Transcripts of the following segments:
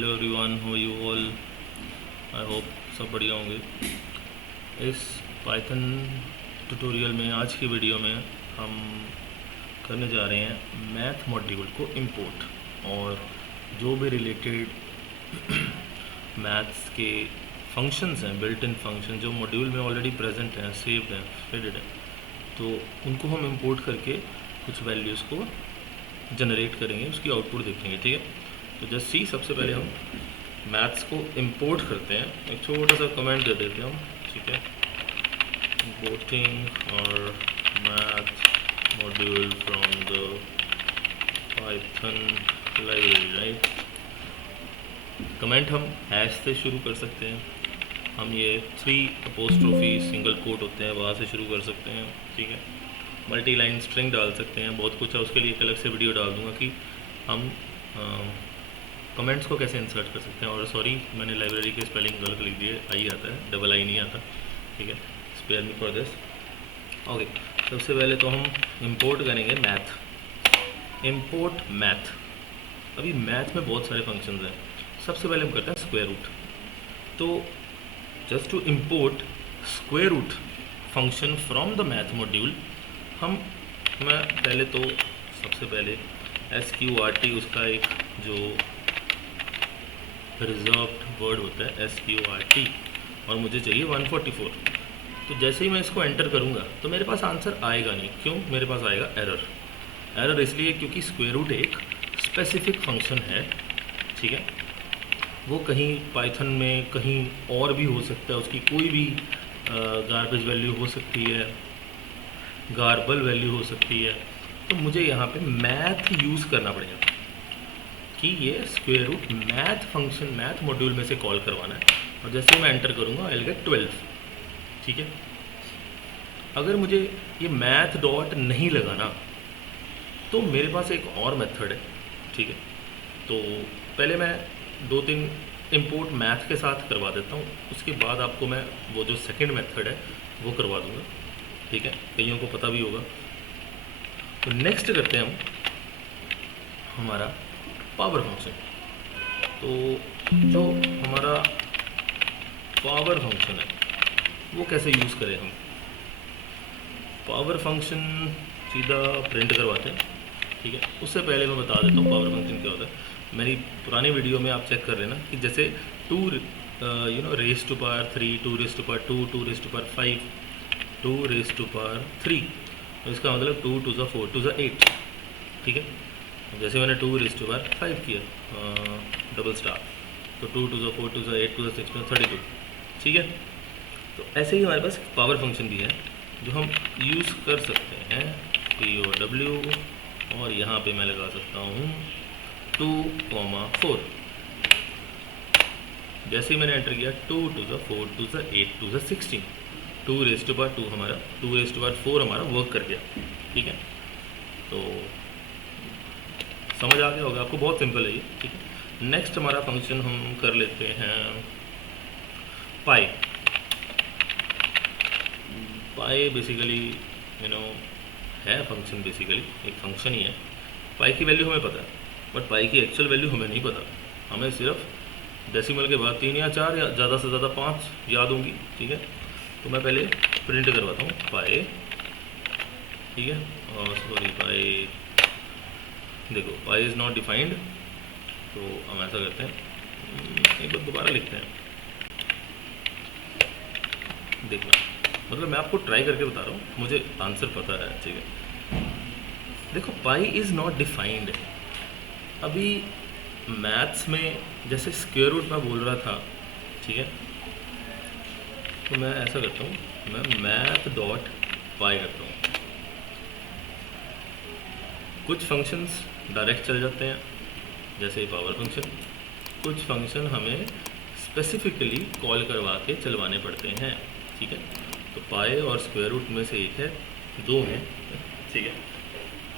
Hello everyone, हो you all. I hope सब बढ़िया होंगे। इस पाइथन ट्यूटोरियल में, आज की वीडियो में हम करने जा रहे हैं मैथ मॉड्यूल को इंपोर्ट, और जो भी रिलेटेड मैथ्स के फंक्शंस हैं, बिल्ट इन फंक्शन जो मॉड्यूल में ऑलरेडी प्रेजेंट हैं, सेव्ड हैं, फिटेड हैं, तो उनको हम इंपोर्ट करके कुछ वैल्यूज़ को जनरेट करेंगे, उसकी आउटपुट देखेंगे। ठीक है, तो जस्ट सी, सबसे पहले हम मैथ्स को इंपोर्ट करते हैं। एक छोटा सा कमेंट दे देते हैं हम, ठीक है, इंपोर्टिंग और math module from the Python library, right. Comment हम हैश से शुरू कर सकते हैं, हम ये 3 अपोस्ट्रोफी सिंगल कोट होते हैं वहाँ से शुरू कर सकते हैं। ठीक है, मल्टी लाइन स्ट्रिंग डाल सकते हैं, बहुत कुछ है, उसके लिए एक अलग से वीडियो डाल दूंगा कि हम कमेंट्स को कैसे इंसर्ट कर सकते हैं। और सॉरी, मैंने लाइब्रेरी के स्पेलिंग गलत लिख दिए, आई आता है, डबल आई नहीं आता। ठीक है, spare me for this. Okay, सबसे पहले तो हम इंपोर्ट करेंगे मैथ। Import math. अभी मैथ में बहुत सारे फंक्शंस हैं। सबसे पहले हम करते हैं स्क्वायर रूट। तो just to import square root function from the math module, मैं पहले तो सबसे पहले SQRT, उसका एक जो रिजर्व्ड वर्ड होता है SQRT, और मुझे चाहिए 144। तो जैसे ही मैं इसको एंटर करूँगा तो मेरे पास आंसर आएगा नहीं। क्यों? मेरे पास आएगा एरर। एरर इसलिए क्योंकि स्क्वायर रूट एक स्पेसिफिक फंक्शन है। ठीक है, वो कहीं पाइथन में कहीं और भी हो सकता है, उसकी कोई भी गार्बेज वैल्यू हो सकती है, गार्बल वैल्यू हो सकती है। तो मुझे यहाँ पे मैथ यूज़ करना पड़ेगा कि ये square root math function math module में से कॉल करवाना है। और जैसे मैं एंटर करूँगा आई विल गेट 12। ठीक है, अगर मुझे ये मैथ डॉट नहीं लगाना तो मेरे पास एक और मेथड है। ठीक है, तो पहले मैं 2-3 इंपोर्ट मैथ के साथ करवा देता हूँ, उसके बाद आपको मैं वो जो सेकंड मेथड है वो करवा दूँगा। ठीक है, कईयों को पता भी होगा। तो नेक्स्ट करते हैं हम हमारा पावर फंक्शन। तो जो हमारा पावर फंक्शन है वो कैसे यूज़ करें हम। पावर फंक्शन सीधा प्रिंट करवाते हैं। ठीक है, उससे पहले मैं बता देता हूँ पावर फंक्शन क्या होता है। मेरी पुरानी वीडियो में आप चेक कर लेना कि जैसे 2 raise to power 3, 2 raise to power 2, 2 raise to power 5, 2 raise to power 3, तो इसका मतलब 2 टू ज़ा 4 टू ज़ा 8। ठीक है, जैसे मैंने 2 रेज़ टू पावर 5 किया, डबल स्टार, तो 2 टू ज़ा 4 टू ज़ा 8 टू ज़ा 6 टू ज़ा 32। ठीक है, तो ऐसे ही हमारे पास पावर फंक्शन भी है जो हम यूज़ कर सकते हैं, POW, और यहाँ पे मैं लगा सकता हूँ 2, 4। जैसे ही मैंने एंटर किया 2 टू ज़ा 4 टू ज़ा 8 टू ज़ा 16, 2 रेज़ टू पावर 2 हमारा 2 रेज़ टू पावर 4 हमारा वर्क कर गया। ठीक है, तो समझ आ गया होगा आपको, बहुत सिंपल है ये। ठीक है, नेक्स्ट हमारा फंक्शन हम कर लेते हैं पाई। पाई बेसिकली है फंक्शन, बेसिकली एक फंक्शन ही है। पाई की वैल्यू हमें पता है, बट पाई की एक्चुअल वैल्यू हमें नहीं पता। हमें सिर्फ डेसिमल के बाद 3 या 4 या ज़्यादा से ज़्यादा 5 याद होंगी। ठीक है, तो मैं पहले प्रिंट करवाता हूँ पाई। ठीक है, और सॉरी, पाई, देखो पाई इज़ नॉट डिफाइंड, तो हम ऐसा करते हैं, एक बार दोबारा लिखते हैं। देखना, मतलब मैं आपको ट्राई करके बता रहा हूँ, मुझे आंसर पता है। ठीक है, देखो पाई इज़ नॉट डिफाइंड। अभी मैथ्स में जैसे स्क्वायर रूट मैं बोल रहा था, ठीक है, तो मैं ऐसा करता हूँ, मैं मैथ डॉट पाई करता हूँ। कुछ फंक्शंस डायरेक्ट चल जाते हैं जैसे पावर फंक्शन, कुछ फंक्शन हमें स्पेसिफिकली कॉल करवा के चलवाने पड़ते हैं। ठीक है, तो पाई और स्क्वायर रूट में से एक है, 2 हैं। ठीक है,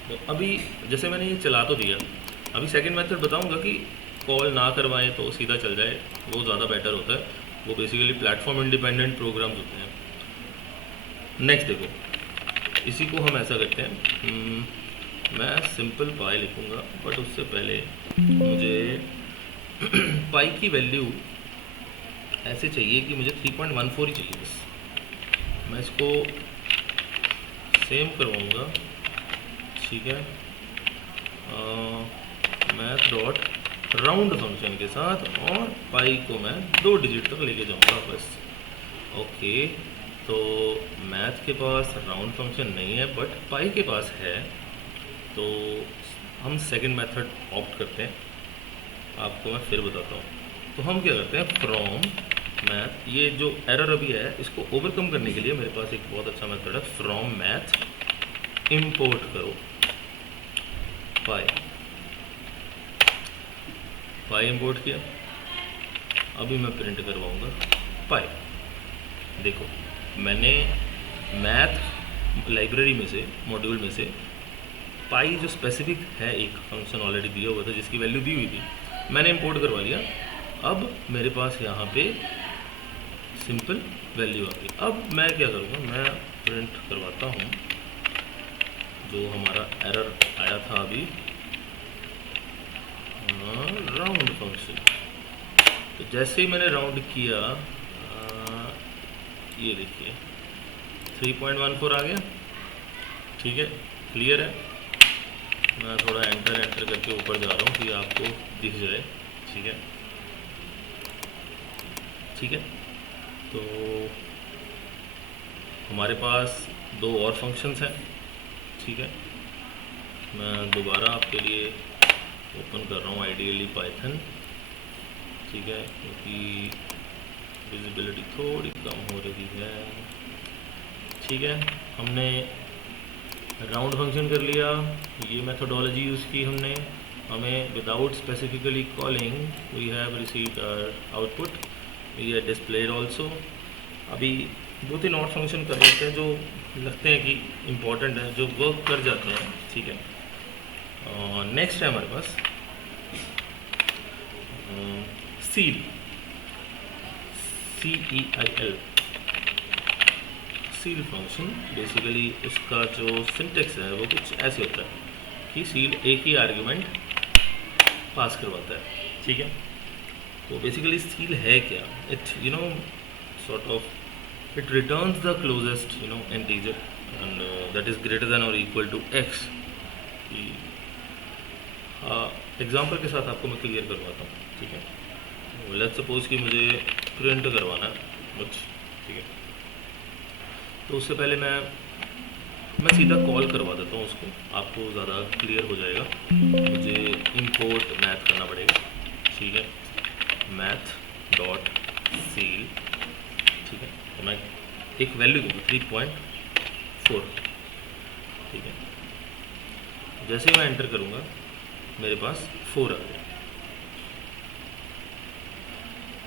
तो अभी जैसे मैंने ये चला तो दिया, अभी सेकंड मेथड बताऊंगा कि कॉल ना करवाएं तो सीधा चल जाए, वो ज़्यादा बेटर होता है। वो बेसिकली प्लेटफॉर्म इंडिपेंडेंट प्रोग्राम्स होते हैं। नेक्स्ट देखो, इसी को हम ऐसा करते हैं, मैं सिंपल पाई लिखूँगा, बट उससे पहले मुझे पाई की वैल्यू ऐसे चाहिए कि मुझे 3.14 ही चाहिए बस। मैं इसको सेम करवाऊँगा, ठीक है, मैथ डॉट राउंड फंक्शन के साथ, और पाई को मैं 2 डिजिट तक लेके जाऊँगा बस। ओके, तो मैथ के पास राउंड फंक्शन नहीं है बट पाई के पास है, तो हम सेकंड मेथड ऑप्ट करते हैं। आपको मैं फिर बताता हूँ। तो हम क्या करते हैं, फ्रॉम मैथ, ये जो एरर अभी है इसको ओवरकम करने के लिए मेरे पास एक बहुत अच्छा मेथड है, फ्रॉम मैथ इंपोर्ट करो पाई। पाई इंपोर्ट किया, अभी मैं प्रिंट करवाऊँगा पाई। देखो मैंने मैथ लाइब्रेरी में से, मॉड्यूल में से पाई जो स्पेसिफिक है एक फंक्शन ऑलरेडी दिया हुआ था जिसकी वैल्यू दी हुई थी, मैंने इंपोर्ट करवा लिया। अब मेरे पास यहाँ पे सिंपल वैल्यू आ गई। अब मैं क्या करूँगा, मैं प्रिंट करवाता हूँ जो हमारा एरर आया था अभी, राउंड फंक्शन। तो जैसे ही मैंने राउंड किया, ये देखिए 3.14 आ गया, ठीक है, क्लियर है। मैं थोड़ा एंटर करके ऊपर जा रहा हूँ कि आपको दिख जाए, ठीक है, ठीक है। तो हमारे पास 2 और फंक्शंस हैं, ठीक है। मैं दोबारा आपके लिए ओपन कर रहा हूँ आइडियली पाइथन, ठीक है, क्योंकि विजिबिलिटी थोड़ी कम हो रही है, ठीक है। हमने राउंड फंक्शन कर लिया, ये मेथोडोलॉजी यूज़ की हमने, हमें without specifically calling we have received output, we are displayed also. अभी 2-3 और फंक्शन कर लेते हैं जो लगते हैं कि इम्पोर्टेंट है, जो वर्क कर जाते हैं, ठीक है। नेक्स्ट है हमारे पास ceil, CEIL, ceil function. Basically उसका जो सिंटेक्स है वो कुछ ऐसे होता है कि सील एक ही आर्ग्यूमेंट पास करवाता है, ठीक है। तो बेसिकली सील है क्या, it sort of it returns the closest integer and that is greater than और इक्वल टू x। एग्जाम्पल के साथ आपको मैं क्लियर करवाता हूँ, ठीक है। लेट्स सपोज कि मुझे प्रिंट करवाना है कुछ, ठीक है। तो उससे पहले मैं सीधा कॉल करवा देता हूँ उसको, आपको ज़्यादा क्लियर हो जाएगा। मुझे इंपोर्ट मैथ करना पड़ेगा, ठीक है, मैथ डॉट सील, ठीक है। तो मैं एक वैल्यू दूँगा 3.4, ठीक है। जैसे ही मैं एंटर करूँगा मेरे पास 4 आ गया।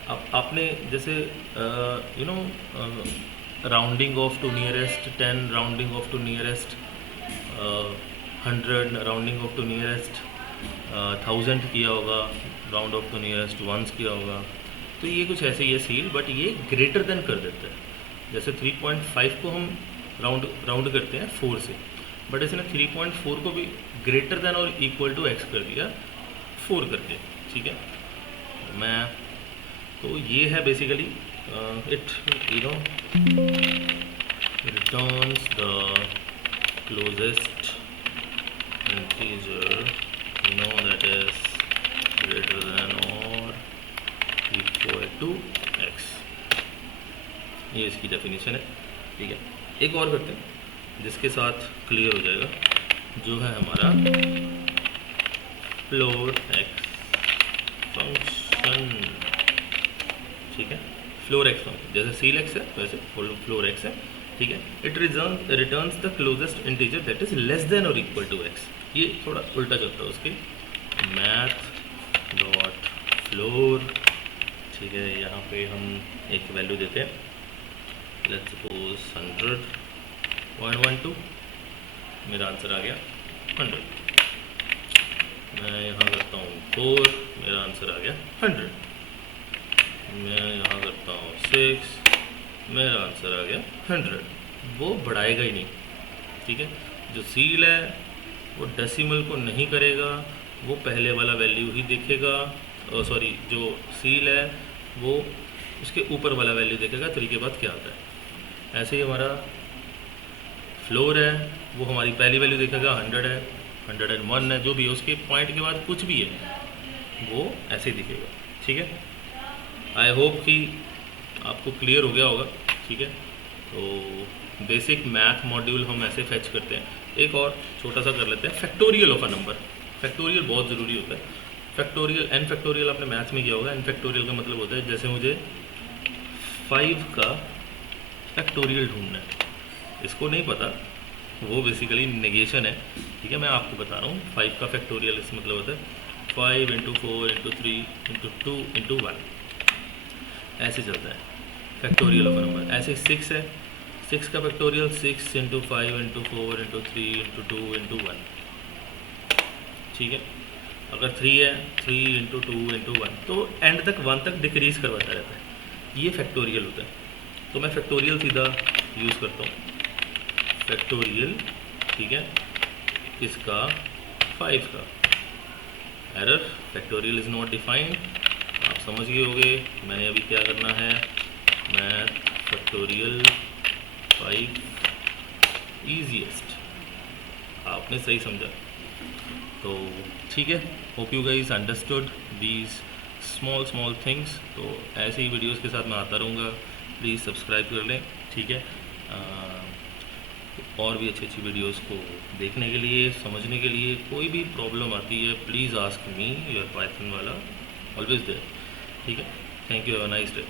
अब आपने जैसे rounding off to nearest 10, rounding off to nearest 100, rounding off to nearest 1000 किया होगा, round off to nearest once किया होगा। तो ये कुछ ऐसे ही है सील, बट ये ग्रेटर देन कर देता है। जैसे 3.5 को हम राउंड करते हैं 4 से, बट इसने 3.4 को भी ग्रेटर देन और इक्वल टू x कर दिया 4 करके, ठीक है। तो ये है basically it returns the closest integer that is greater than और इक्वल टू x। ये इसकी डेफिनेशन है, ठीक है। एक और करते हैं जिसके साथ क्लियर हो जाएगा, जो है हमारा फ्लोर x फंक्शन, ठीक है। फ्लोर x फंक्शन जैसे सील x है वैसे फ्लोर x है, ठीक है। It returns the closest integer that is less than और इक्वल टू x। ये थोड़ा उल्टा चलता है उसके, मैथ डॉट फ्लोर, ठीक है। यहाँ पे हम एक वैल्यू देते हैं, लेट्स सपोज 100.12, मेरा आंसर आ गया 100। मैं यहाँ करता हूँ 4, मेरा आंसर आ गया 100। मैं यहाँ करता हूँ 6, मेरा आंसर आ गया 100। वो बढ़ाएगा ही नहीं, ठीक है। जो सील है वो डेसिमल को नहीं करेगा, वो पहले वाला वैल्यू ही देखेगा। सॉरी जो सील है वो उसके ऊपर वाला वैल्यू देखेगा 3 के बाद क्या आता है। ऐसे ही हमारा फ्लोर है वो हमारी पहली वैल्यू देखेगा 100 है, 101 है, जो भी है उसके पॉइंट के बाद कुछ भी है वो ऐसे ही दिखेगा। ठीक है, आई होप कि आपको क्लियर हो गया होगा। ठीक है, तो बेसिक मैथ मॉड्यूल हम ऐसे फैच करते हैं। एक और छोटा सा कर लेते हैं, factorial of a number. Factorial बहुत ज़रूरी होता है। फैक्टोरियल, एन फैक्टोरियल आपने मैथ्स में किया होगा। एन फैक्टोरियल का मतलब होता है जैसे मुझे 5 का फैक्टोरियल ढूंढना है, इसको नहीं पता, वो बेसिकली नेगेशन है। ठीक है, मैं आपको बता रहा हूँ 5 का फैक्टोरियल इस मतलब होता है 5 इंटू 4 इंटू 3 इंटू 2 इंटू 1, ऐसे चलता है फैक्टोरियल ऑफ नंबर। ऐसे 6 है, 6 का factorial 6 into 5 into 4 into 3 into 2 into 1। ठीक है, अगर 3 है 3 इंटू 2 इंटू 1, तो एंड तक 1 तक डिक्रीज करवाता रहता है, ये फैक्टोरियल होता है। तो मैं फैक्टोरियल सीधा यूज़ करता हूँ, फैक्टोरियल। ठीक है, इसका 5 का error, factorial is not defined, आप समझ गए होंगे। मैंने अभी क्या करना है, मैथ फैक्टोरियल 5 ईजीएस्ट, आपने सही समझा। तो ठीक है, hope you guys understood these small things. तो ऐसे ही वीडियोस के साथ मैं आता रहूँगा, प्लीज़ सब्सक्राइब कर लें। ठीक है, और भी अच्छी वीडियोस को देखने के लिए, समझने के लिए, कोई भी प्रॉब्लम आती है please ask me, your Python वाला ऑलवेज देयर। ठीक है, thank you, have a nice day.